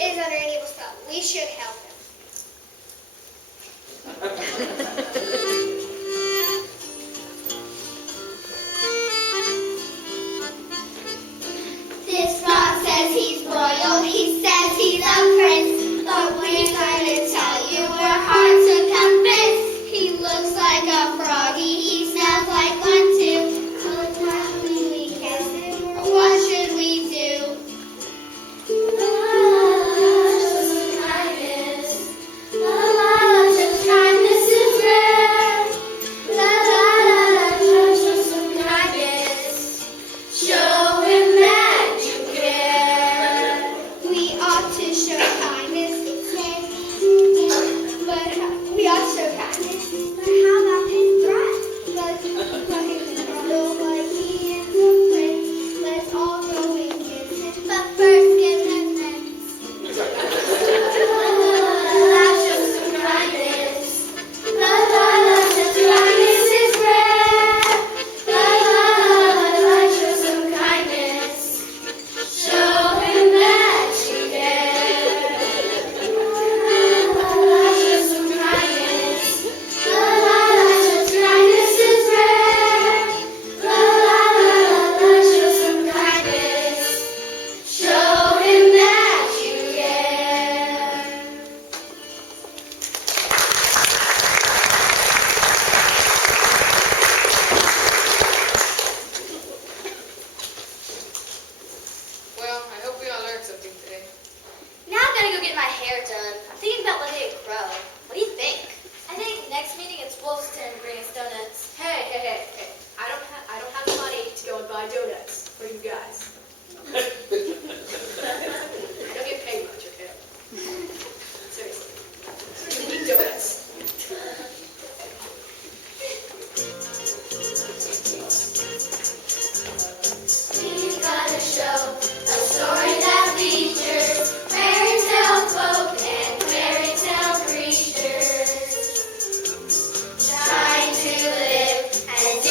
is under an evil spell. We should help him. This frog says he's royal, he says he's a prince, but we're trying to tell you we're hard to convince. He looks like a froggy, he smells like one too. How do we kiss him, or what should we do? Trying to live as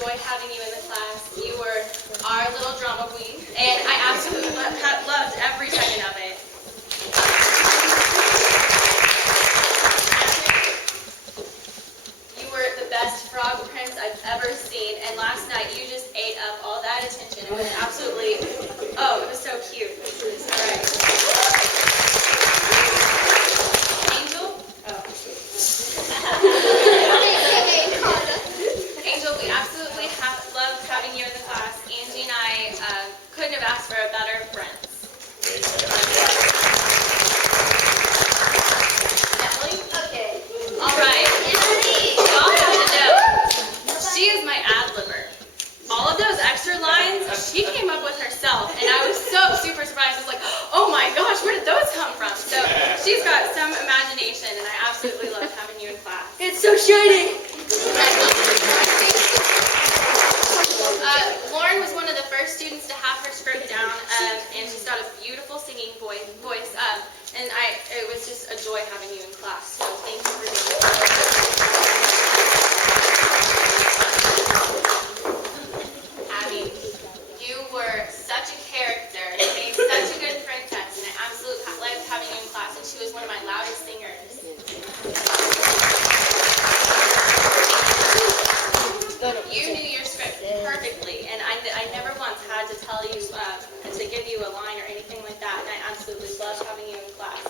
enjoy having you in the class. You were our little drama queen, and I absolutely loved every second of it. You were the best frog prince I've ever seen, and last night you just ate up all that attention. It was absolutely, it was so cute. All right. Angel? Angel, we absolutely loved having you in the class. Angie and I couldn't have asked for a better friends. Natalie? Okay. All right. Y'all have to know, she is my ad-libber. All of those extra lines, she came up with herself, and I was so super surprised. I was like, oh my gosh, where did those come from? So she's got some imagination, and I absolutely loved having you in class. It's so shiny. Lauren was one of the first students to have her script down, and she's got a beautiful singing voice. And it was just a joy having you in class. So thank you for being here. Abby, you were such a character, and made such a good princess, and I absolutely loved having you in class. And she was one of my loudest singers. You knew your script perfectly, and I never once had to tell you to give you a line or anything like that, and I absolutely loved having you in class.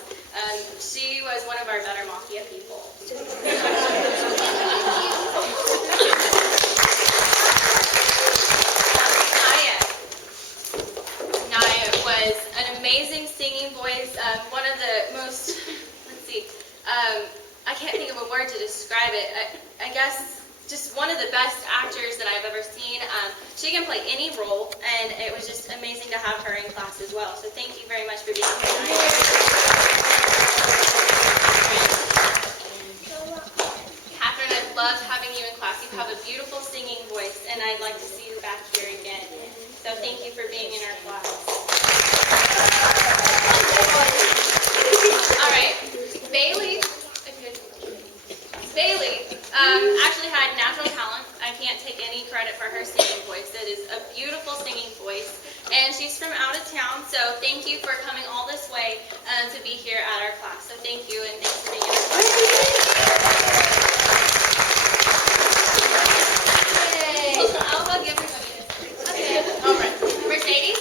She was one of our better Mafia people. Naya was an amazing singing voice, one of the most, I can't think of a word to describe it. I guess just one of the best actors that I've ever seen. She can play any role, and it was just amazing to have her in class as well. So thank you very much for being here tonight. Catherine, I've loved having you in class. You have a beautiful singing voice, and I'd like to see you back here again. So thank you for being in our class. All right, Bailey actually had natural talent. I can't take any credit for her singing voice. It is a beautiful singing voice, and she's from out of town, so thank you for coming all this way to be here at our class. So thank you, and thanks for being in our class. I'll hug everybody. Okay. All right. Mercedes?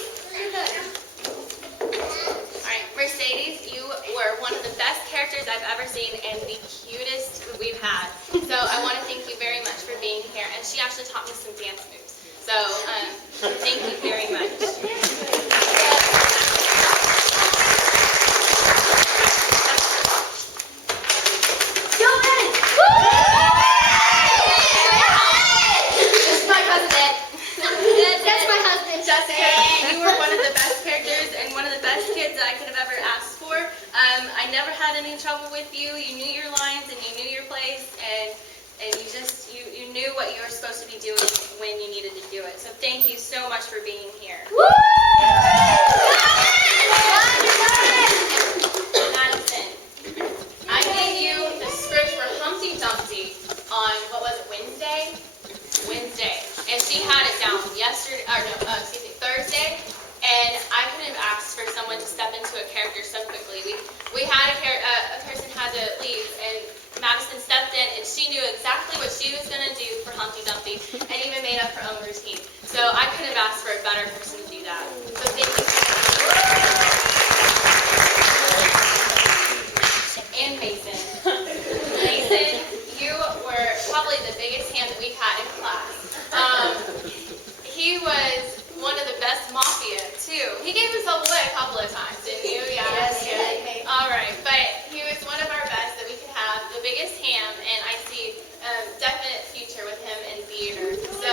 Mercedes, you were one of the best characters I've ever seen and the cutest we've had. So I want to thank you very much for being here. And she actually taught me some dance moves. So thank you very much. This is my husband. That's my husband. Jessica, you were one of the best characters and one of the best kids that I could have ever asked for. I never had any trouble with you. You knew your lines and you knew your place, and you knew what you were supposed to be doing when you needed to do it. So thank you so much for being here. Madison, I gave you the script for Humpty Dumpty on, Wednesday? And she had it down Thursday. And I couldn't have asked for someone to step into a character so quickly. We had a person had to leave, and Madison stepped in, and she knew exactly what she was going to do for Humpty Dumpty, and even made up her own routine. So I couldn't have asked for a better person to do that. So thank you. And Mason. Mason, you were probably the biggest hand that we've had in class. He was one of the best Mafia, too. He gave himself away a couple of times, didn't you? Yeah. Yes. All right, but he was one of our best that we could have, the biggest ham, and I see definite future with him in theater. So